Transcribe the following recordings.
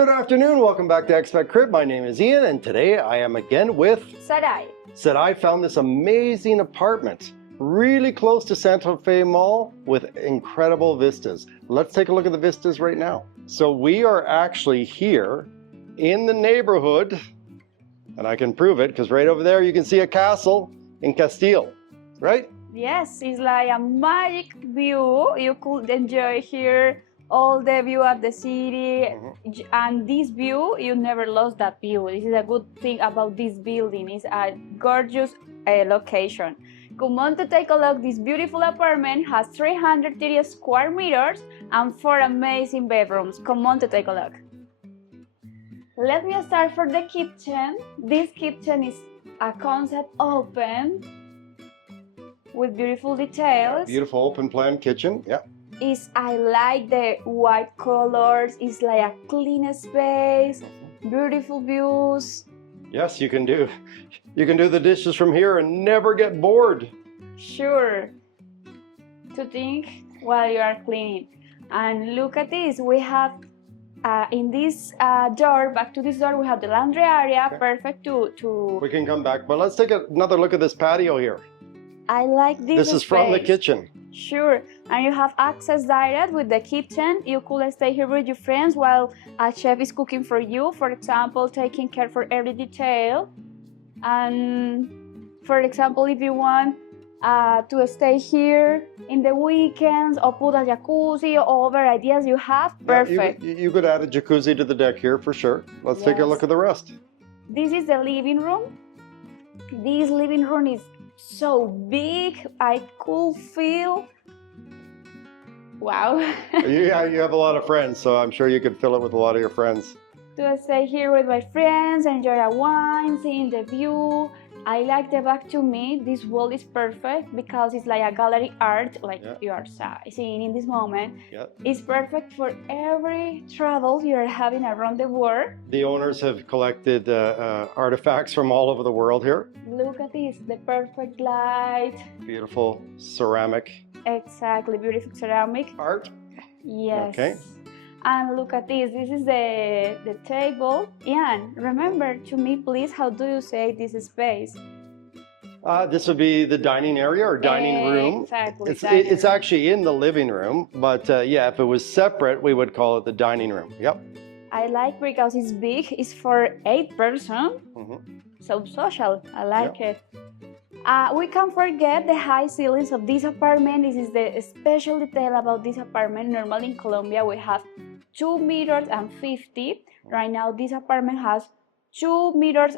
Good afternoon, welcome back to ExpatCrib. My name is Ian and today I am again with Sarai. I found this amazing apartment really close to Santa Fe Mall with incredible vistas. Let's take a look at the vistas right now. So we are actually here in the neighborhood, and I can prove it because right over there you can see a castle in Castile, right? Yes, it's like a magic view. You could enjoy here all the view of the city, and this view, you never lost that view. This is a good thing about this building. It's a gorgeous location. Come on to take a look. This beautiful apartment has 330 square meters and 4 amazing bedrooms. Come on to take a look. Let me start for the kitchen. This kitchen is a concept open with beautiful details. Beautiful open plan kitchen, yeah. I like the white colors. It's like a clean space, beautiful views. Yes, you can do the dishes from here and never get bored. Sure. To think while you are cleaning. And look at this. We have in this door, back to this door, we have the laundry area, okay. Perfect to. We can come back, but let's take another look at this patio here. I like this. This is from the kitchen. Sure, and you have access direct with the kitchen. You could stay here with your friends while a chef is cooking for you, for example, taking care for every detail. And for example, if you want to stay here in the weekends or put a jacuzzi or other ideas you have, perfect. Yeah, you could add a jacuzzi to the deck here for sure. Let's take a look at the rest. This is the living room. This living room is so big, I could feel. Wow. Yeah, you have a lot of friends, so I'm sure you could fill it with a lot of your friends. To stay here with my friends, enjoy a wine, seeing the view. I like the back to me. This wall is perfect because it's like a gallery art, like you are seeing in this moment. Yeah. It's perfect for every travel you are having around the world. The owners have collected artifacts from all over the world here. Look at this, the perfect light. Beautiful ceramic. Exactly, beautiful ceramic. Art. Yes. Okay. And look at this. This is the table. Ian, remember to me, please, how do you say this space? This would be the dining area or dining room. Exactly. It's actually in the living room, but yeah, if it was separate, we would call it the dining room. Yep. I like because it's big. It's for 8 persons. So social. I like it. We can't forget the high ceilings of this apartment. This is the special detail about this apartment. Normally in Colombia we have 2.50 meters. Right now this apartment has 2.70 meters.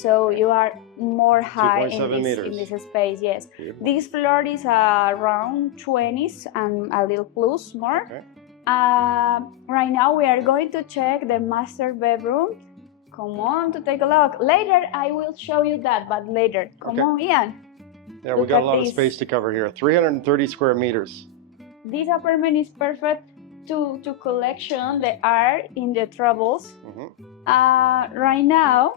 So you are more high in this space. Yes. Beautiful. This floor is around 20s and a little plus more. Okay. Right now we are going to check the master bedroom. Come on to take a look. Later I will show you that, but later. Come on, Ian. Yeah, we got a lot of space to cover here. 330 square meters. This apartment is perfect to collection the art in the travels. Right now,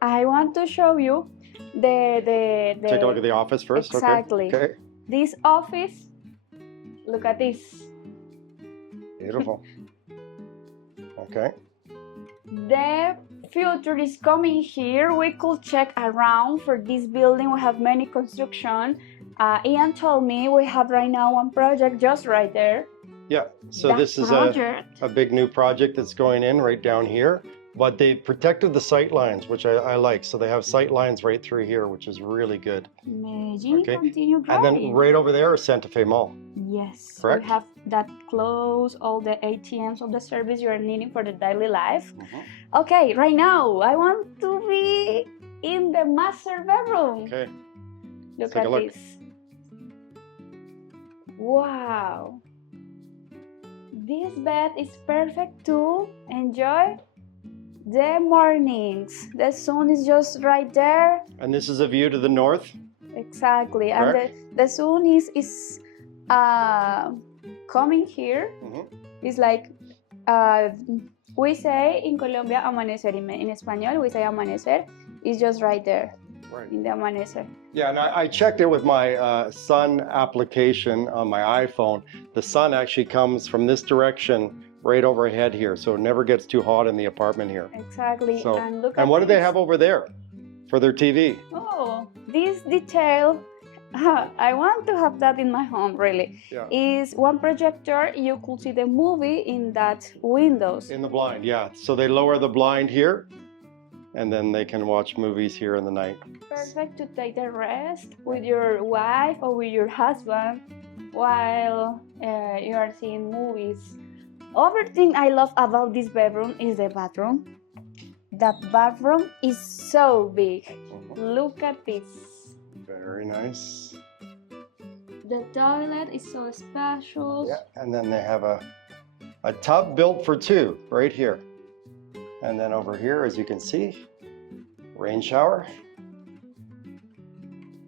I want to show you the Take a look at the office first. Exactly. Okay. This office. Look at this. Beautiful. Okay. The future is coming here. We could check around for this building. We have many construction. Ian told me we have right now one project just right there. Yeah, so this is a big new project that's going in right down here. But they protected the sight lines, which I like. So they have sight lines right through here, which is really good. Medellin, continue and then right over there is Santa Fe Mall. Yes, correct. We have that close, all the ATMs of the service you are needing for the daily life. Okay, right now I want to be in the master bedroom. Okay. Look at this. Wow. This bed is perfect to enjoy the mornings. The sun is just right there. And this is a view to the north. Exactly. Correct. And the sun is coming here. It's like we say in Colombia amanecer. In Español we say amanecer. It's just right there. Right. In the amanecer. Yeah, and I checked it with my sun application on my iPhone. The sun actually comes from this direction right overhead here, so it never gets too hot in the apartment here. Exactly. So, and look and at what do they this. have over there for their TV? Oh, this detail, I want to have that in my home, really. Yeah. Is one projector, you could see the movie in that windows. In the blind, yeah. So they lower the blind here, and then they can watch movies here in the night. Perfect to take a rest with your wife or with your husband while you are seeing movies. Other thing I love about this bedroom is the bathroom. That bathroom is so big. Look at this. Very nice. The toilet is so spacious. Yeah, and then they have a tub built for two right here. And then over here, as you can see, rain shower.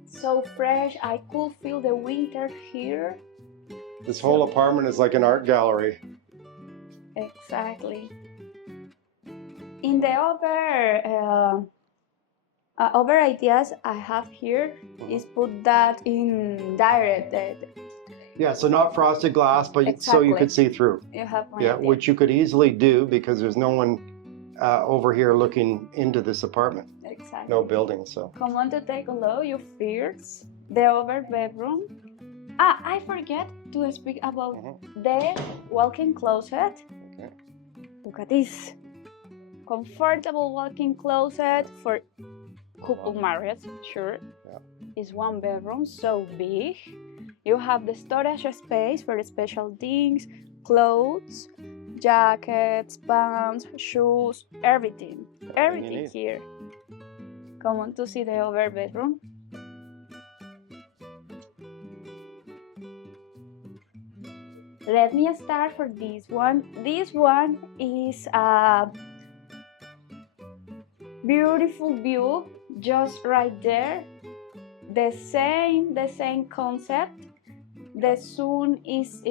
So fresh, I could feel the winter here. This whole apartment is like an art Exactly. In the other ideas I have here is put that in direct. Yeah, so not frosted glass, but so you could see through. You have my Yeah, idea. which you could easily do because there's no one over here looking into this apartment. Exactly. No building, so. Come on to take a look, you fears. The other bedroom. I forget to speak about the walk-in closet. Okay. Look at this. Comfortable walk-in closet for couple marriage, sure. Yeah. It's one bedroom, so big. You have the storage space for special things, clothes, jackets, pants, shoes, everything. Everything here. Come on to see the other bedroom. Let me start for this one. This one is a beautiful view just right there. The same concept. The sun is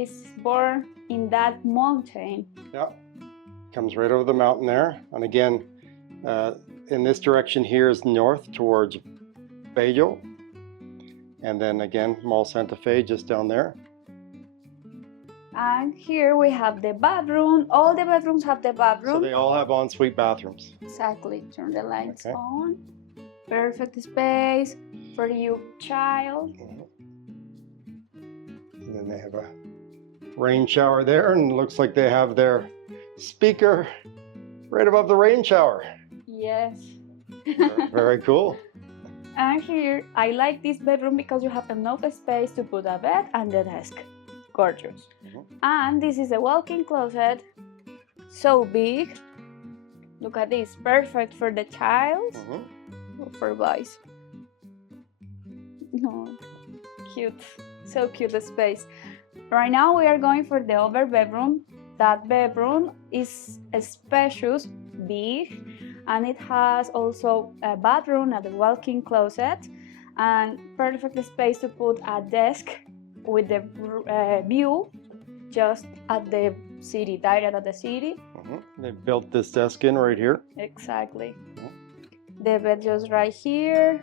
born in that mountain. Yeah, comes right over the mountain there. And again, in this direction here is north towards Bello. And then again, Mall Santa Fe just down there. And here we have the bathroom. All the bedrooms have the bathroom. So they all have ensuite bathrooms. Exactly. Turn the lights on. Perfect space for your child. And then they have a rain shower there, and it looks like they have their speaker right above the rain shower. Yes. Very cool. And here, I like this bedroom because you have enough space to put a bed and the desk. Gorgeous. And this is a walk-in closet, so big. Look at this, perfect for the child or for boys. Oh, cute, so cute space. Right now we are going for the other bedroom. That bedroom is spacious, big, and it has also a bathroom and a walk-in closet, and perfect space to put a desk with the view just at the city, direct at the city. They built this desk in right here. Exactly. The bed just right here.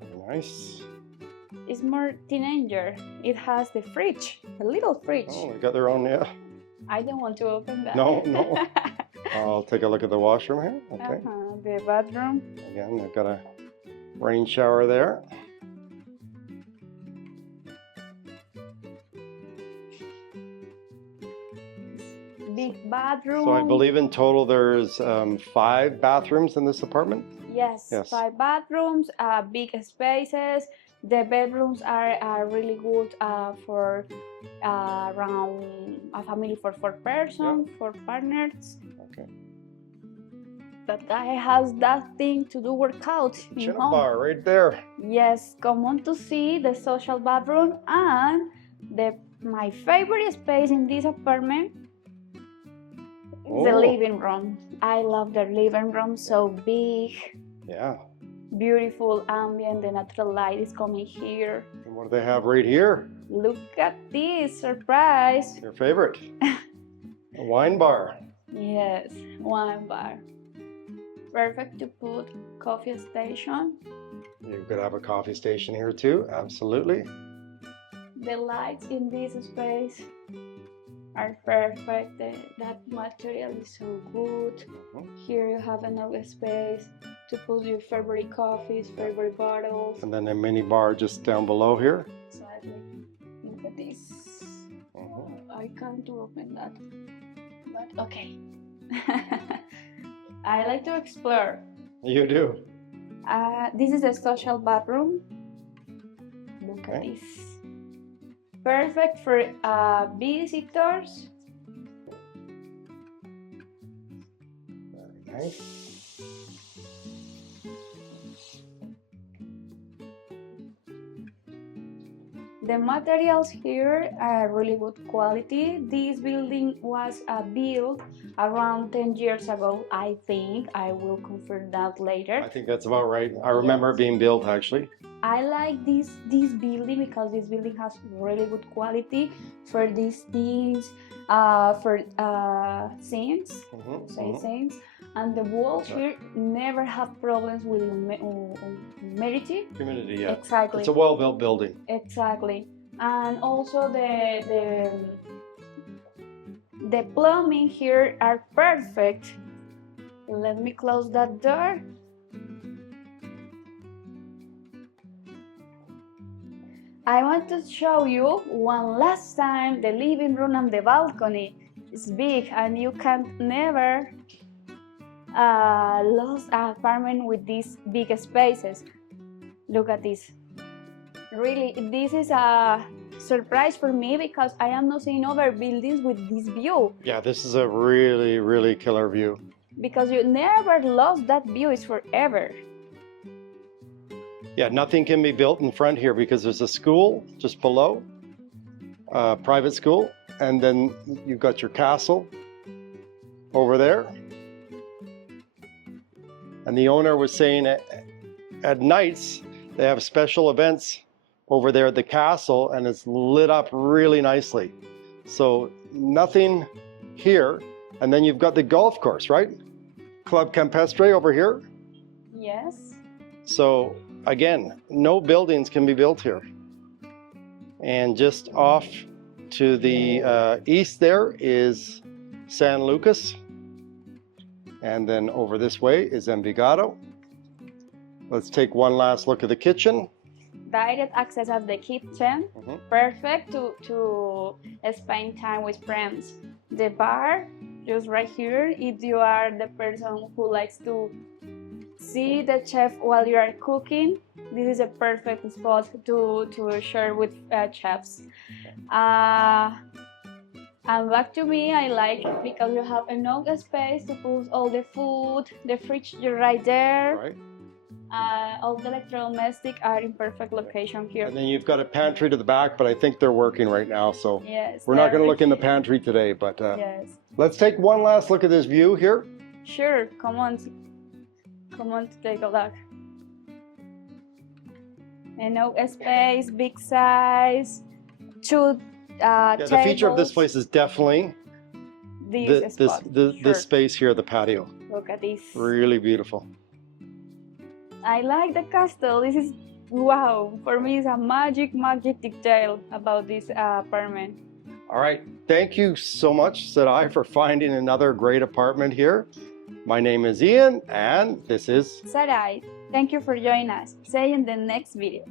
Very nice. It's more teenager. It has the fridge, a little fridge. Oh, they got their own, yeah. I don't want to open that. No. I'll take a look at the washroom here. Okay. The bathroom. Again, they've got a rain shower there. Big bathroom. So I believe in total there's 5 bathrooms in this apartment? Yes. 5 bathrooms, big spaces. The bedrooms are really good for around a family for 4 persons, 4 partners. Okay. That guy has that thing to do workout. Chin bar right there. Yes, come on to see the social bathroom and my favorite space in this apartment is the living room. I love the living room, so big. Yeah. Beautiful ambient, the natural light is coming here. And what do they have right here? Look at this, surprise. Your favorite. A wine bar. Yes, wine bar. Perfect to put coffee station. You could have a coffee station here too, absolutely. The lights in this space are perfect. That material is so good. Here you have enough space to put your favorite coffees, favorite bottles. And then a mini bar just down below here. Exactly. Look at this. I can't open that, but okay. I like to explore. You do. This is a social bathroom. Look at this. Perfect for visitors. Very nice. The materials here are really good quality. This building was built around 10 years ago, I think. I will confirm that later. I think that's about right. I remember it being built actually. I like this building because this building has really good quality for these things, for scenes, scenes. And the walls here never have problems with humidity. Humidity, yeah. Exactly. It's a well-built building. Exactly. And also the plumbing here are perfect. Let me close that door. I want to show you one last time the living room and the balcony. It's big and you can never lose an apartment with these big spaces. Look at this. Really, this is a surprise for me because I am not seeing other buildings with this view. Yeah, this is a really, really killer view. Because you never lost that view, it's forever. Yeah, nothing can be built in front here because there's a school just below, a private school, and then you've got your castle over there. And the owner was saying at nights they have special events over there at the castle and it's lit up really nicely. So nothing here. And then you've got the golf course, right? Club Campestre over here. Yes. So again, no buildings can be built here. And just off to the east there is San Lucas. And then over this way is Envigado. Let's take one last look at the kitchen. Direct access of the kitchen. Perfect to spend time with friends. The bar, just right here, if you are the person who likes to see the chef while you are cooking, this is a perfect spot to share with chefs. And back to me, I like it because you have enough space to put all the food, the fridge right there. Right. All the electrodomestics are in perfect location here. And then you've got a pantry to the back, but I think they're working right now, so yes, we're not going to look in the pantry today. But yes. Let's take one last look at this view here. Sure, come on to take a look. Enough space, big size, two tables. The feature of this place is definitely this space here, the patio. Look at this. Really beautiful. I like the castle. This is, wow, for me it's a magic detail about this apartment. All right, thank you so much, Sarai, for finding another great apartment here. My name is Ian, and this is Sarai. Thank you for joining us. See you in the next video.